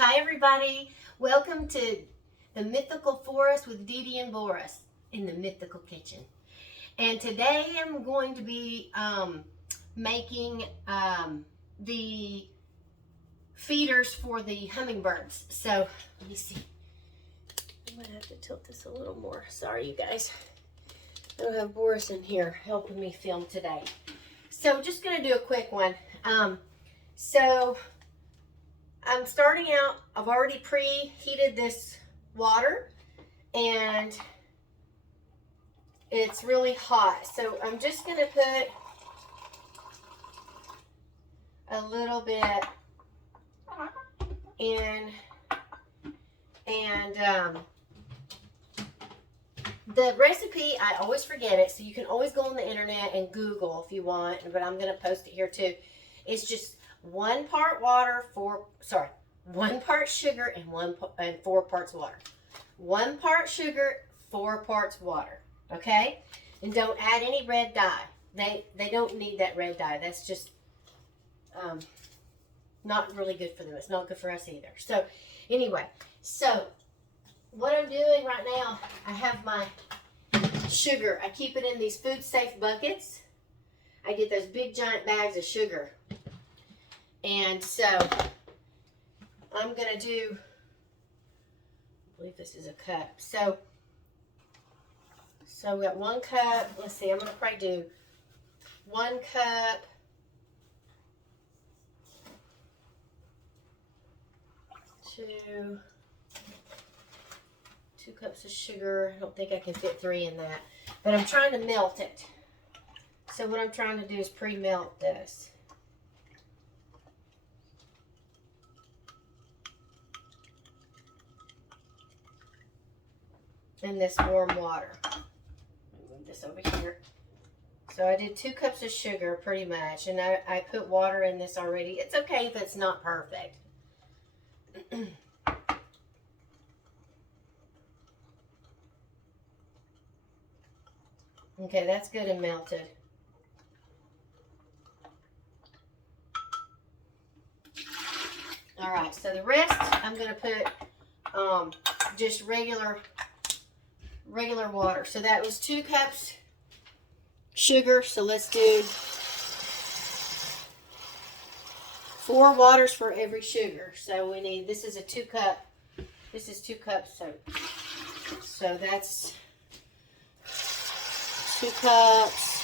Hi everybody, welcome to the Mythical Forest with Dee Dee and Boris in the Mythical Kitchen. And today I'm going to be making the feeders for the hummingbirds. So let me see, I'm going to have to tilt this a little more. Sorry you guys, I don't have Boris in here helping me film today. So just going to do a quick one. I'm starting out, I've already preheated this water and it's really hot. So I'm just going to put a little bit in, and the recipe, I always forget it, so you can always go on the internet and Google if you want, but I'm going to post it here too. It's just 1 part water, 1 part sugar and 4 parts water. 1 part sugar, 4 parts water. Okay? And don't add any red dye. They don't need that red dye. That's just not really good for them. It's not good for us either. So anyway, so what I'm doing right now, I have my sugar. I keep it in these food safe buckets. I get those big giant bags of sugar. And so I'm going to do, I believe this is a cup. So we got 1 cup. Let's see, I'm going to probably do 1 cup. 2 cups of sugar. I don't think I can fit 3 in that. But I'm trying to melt it. So what I'm trying to do is pre-melt this. In this warm water. Move this over here. So I did 2 cups of sugar pretty much, and I put water in this already. It's okay if it's not perfect. Okay, that's good and melted. All right, so the rest I'm going to put just regular water. So that was 2 cups sugar. So let's do 4 waters for every sugar. So we need, this is a 2 cup. This is 2 cups. So that's 2 cups.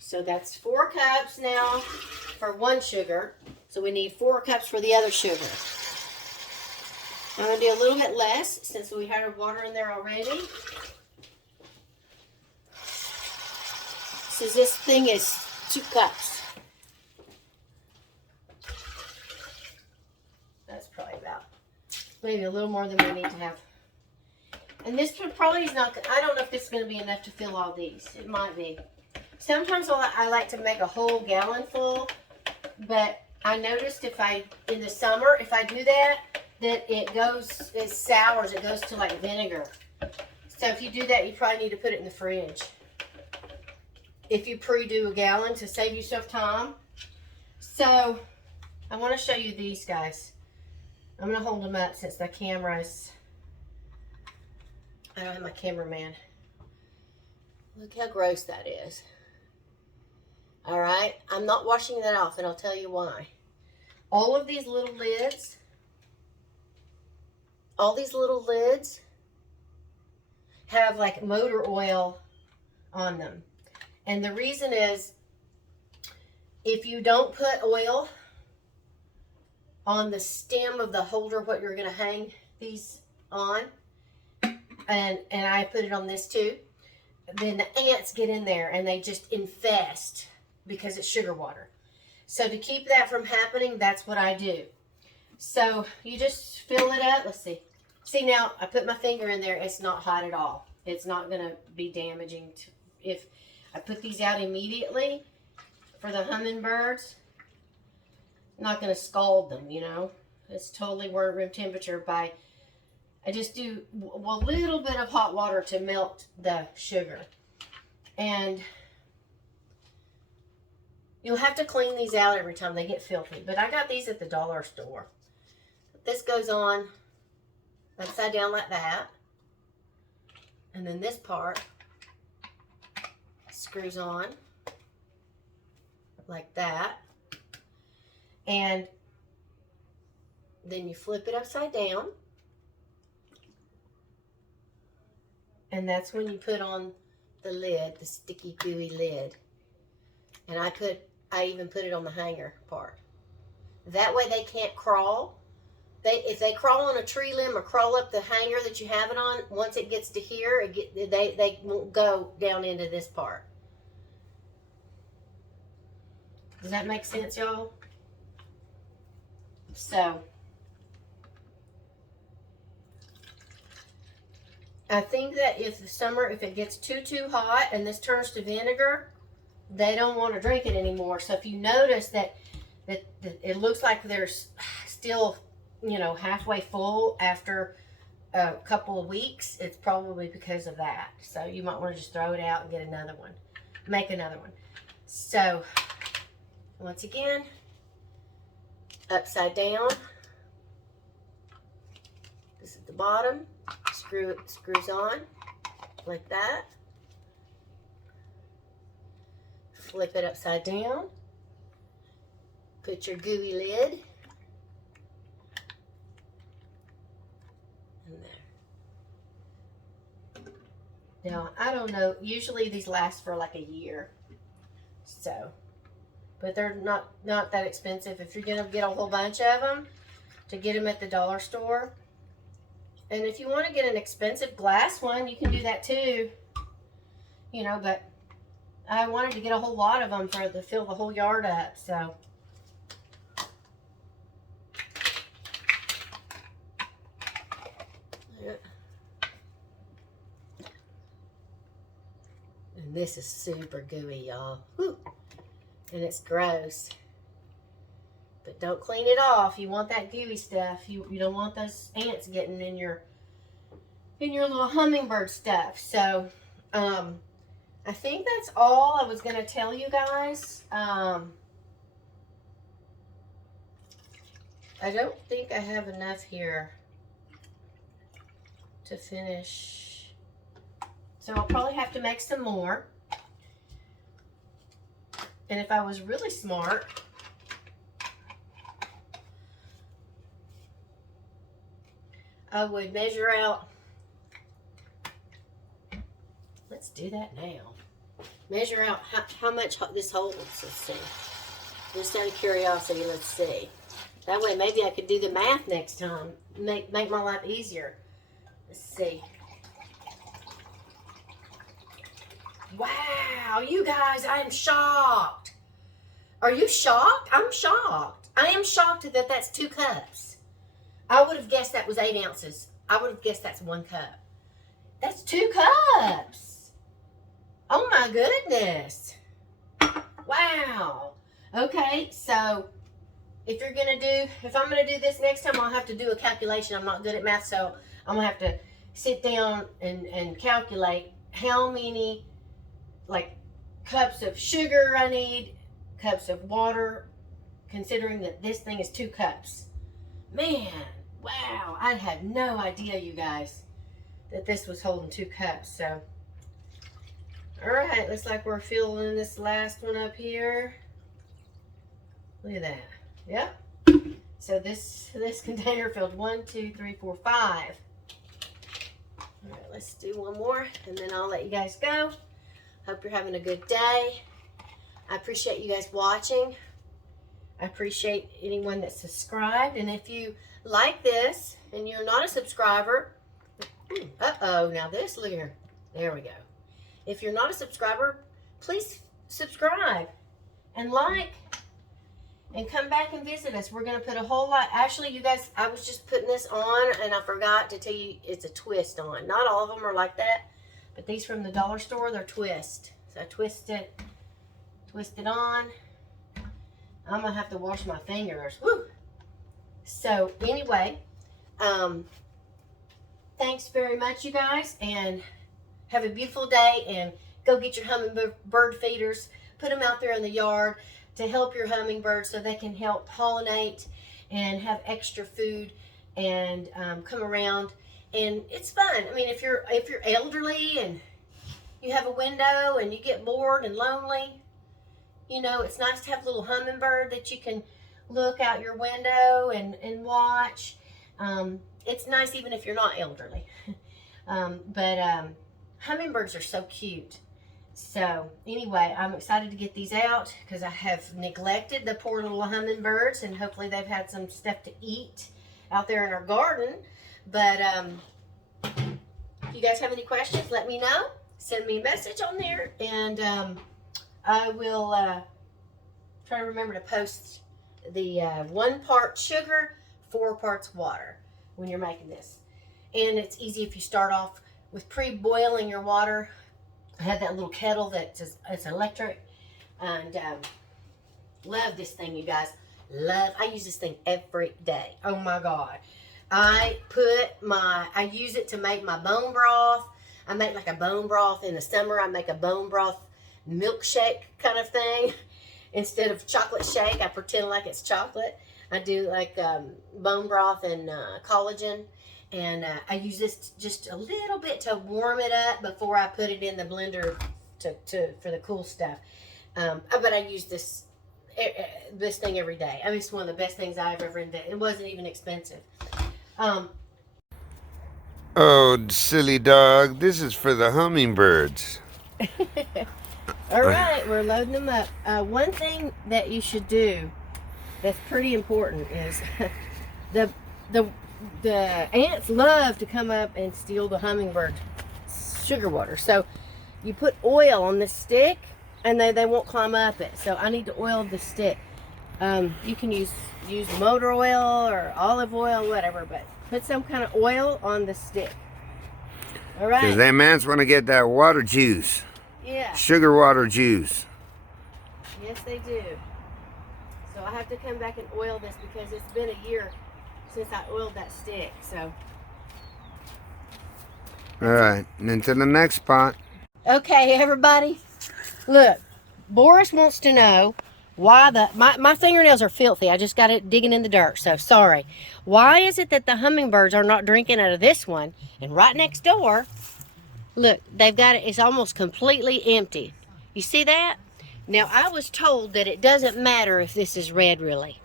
So that's 4 cups now for 1 sugar. So we need 4 cups for the other sugar. I'm going to do a little bit less since we had our water in there already. So this thing is 2 cups. That's probably about maybe a little more than we need to have. And this probably is not, I don't know if this is going to be enough to fill all these. It might be. Sometimes I like to make a whole gallon full, but I noticed in the summer, if I do that it sours, it goes to like vinegar. So if you do that, you probably need to put it in the fridge. If you pre-do a gallon to save yourself time. So I want to show you these guys. I'm going to hold them up since the camera's, I don't have my cameraman. Look how gross that is. All right, I'm not washing that off, and I'll tell you why. All these little lids have like motor oil on them. And the reason is, if you don't put oil on the stem of the holder, what you're going to hang these on, and I put it on this too, then the ants get in there and they just infest because it's sugar water. So to keep that from happening, that's what I do. So you just fill it up. Let's see. See, now I put my finger in there. It's not hot at all. It's not going to be damaging. If I put these out immediately for the hummingbirds, I'm not going to scald them, you know. It's totally room temperature. I just do a little bit of hot water to melt the sugar. And you'll have to clean these out every time they get filthy. But I got these at the dollar store. this goes on upside down like that. And then this part screws on like that. And then you flip it upside down. And that's when you put on the lid, the sticky, gooey lid. And I even put it on the hanger part. That way they can't crawl. If they crawl on a tree limb or crawl up the hanger that you have it on, once it gets to here, they won't go down into this part. Does that make sense, y'all? So, I think that if it gets too hot and this turns to vinegar, they don't want to drink it anymore. So if you notice that it looks like there's still, you know, halfway full after a couple of weeks, it's probably because of that. So you might want to just throw it out and get another one. Make another one. So once again, upside down. This is the bottom. Screws on like that. Flip it upside down. Put your gooey lid in there. Now, I don't know, usually these last for like a year. So, but they're not that expensive. If you're gonna get a whole bunch of them, to get them at the dollar store. And if you want to get an expensive glass one, you can do that too. You know, but I wanted to get a whole lot of them to fill the whole yard up, so. Yeah. And this is super gooey, y'all. And it's gross. But don't clean it off. You want that gooey stuff. You don't want those ants getting in your little hummingbird stuff. So, I think that's all I was going to tell you guys. I don't think I have enough here to finish. So I'll probably have to make some more. And if I was really smart, I would measure out. Let's do that now. Measure out how much this holds. Let's see. Just out of curiosity, let's see. That way maybe I could do the math next time. Make my life easier. Let's see. Wow, you guys, I am shocked. Are you shocked? I'm shocked. I am shocked that that's 2 cups. I would have guessed that was 8 ounces. I would have guessed that's 1 cup. That's 2 cups. Oh my goodness. Wow. Okay, so if I'm going to do this next time, I'll have to do a calculation. I'm not good at math, so I'm going to have to sit down and calculate how many, like, cups of sugar I need, cups of water, considering that this thing is 2 cups. Man, wow, I had no idea, you guys, that this was holding 2 cups. So, all right, looks like we're filling this last one up here. Look at that. Yep. So this container filled 1, 2, 3, 4, 5. All right, let's do one more, and then I'll let you guys go. Hope you're having a good day. I appreciate you guys watching. I appreciate anyone that's subscribed. And if you like this and you're not a subscriber, now this, look here. There we go. If you're not a subscriber, please subscribe and like and come back and visit us. We're going to put a whole lot. Actually, you guys, I was just putting this on and I forgot to tell you it's a twist on. Not all of them are like that, but these from the dollar store, they're twist. So I twist it on. I'm going to have to wash my fingers. Woo! So anyway, thanks very much, you guys, and have a beautiful day, and go get your hummingbird feeders. Put them out there in the yard to help your hummingbirds so they can help pollinate and have extra food and come around, and it's fun. I mean, if you're elderly and you have a window and you get bored and lonely, you know, it's nice to have a little hummingbird that you can look out your window and watch. It's nice even if you're not elderly. But hummingbirds are so cute. So anyway, I'm excited to get these out because I have neglected the poor little hummingbirds, and hopefully they've had some stuff to eat out there in our garden. But if you guys have any questions, let me know. Send me a message on there, and I will try to remember to post the 1 part sugar, 4 parts water when you're making this. And it's easy if you start off with pre-boiling your water. I have that little kettle that's electric, and love this thing, you guys. I use this thing every day. Oh my God. I use it to make my bone broth. I make like a bone broth in the summer. I make a bone broth milkshake kind of thing. Instead of chocolate shake, I pretend like it's chocolate. I do like bone broth and collagen. And I use this just a little bit to warm it up before I put it in the blender for the cool stuff. But I use this thing every day. I mean, it's one of the best things I've ever invented. It wasn't even expensive. Oh, silly dog. This is for the hummingbirds. All right, we're loading them up. One thing that you should do that's pretty important is the ants love to come up and steal the hummingbird sugar water. So you put oil on the stick and they won't climb up it. So I need to oil the stick. You can use motor oil or olive oil, whatever, but put some kind of oil on the stick. All right. Because them ants want to get that water juice. Yeah. Sugar water juice. Yes, they do. So I have to come back and oil this because it's been a year since I oiled that stick. So. All right, and into the next pot. Okay, everybody. Look, Boris wants to know why my fingernails are filthy. I just got it digging in the dirt, so sorry. Why is it that the hummingbirds are not drinking out of this one? And right next door, look, they've got it, it's almost completely empty. You see that? Now, I was told that it doesn't matter if this is red, really.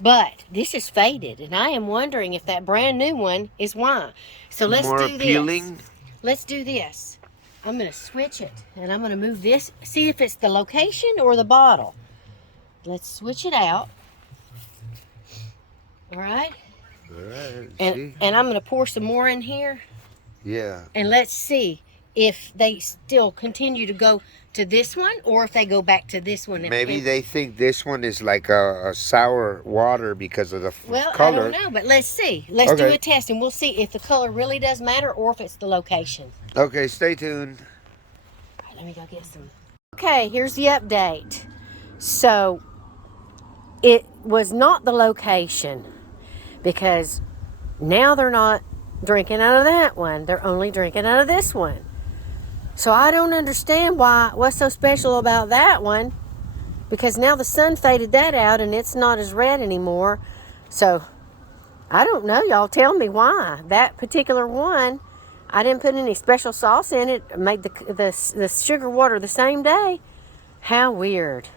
But this is faded, and I am wondering if that brand new one is why. So let's More do appealing. this. Let's do this. I'm going to switch it, and I'm going to move this. See if it's the location or the bottle. Let's switch it out. All right? All right. And I'm going to pour some more in here. Yeah. And let's see if they still continue to go to this one or if they go back to this one. Maybe they think this one is like a sour water because of the color. I don't know, but let's see. Let's do a test, and we'll see if the color really does matter or if it's the location. Okay, stay tuned. All right, let me go get some. Okay, here's the update. So it was not the location because now they're not drinking out of that one. They're only drinking out of this one. So I don't understand what's so special about that one, because now the sun faded that out and it's not as red anymore. So I don't know. Y'all tell me why. That particular one, I didn't put any special sauce in it. Made the sugar water the same day. How weird.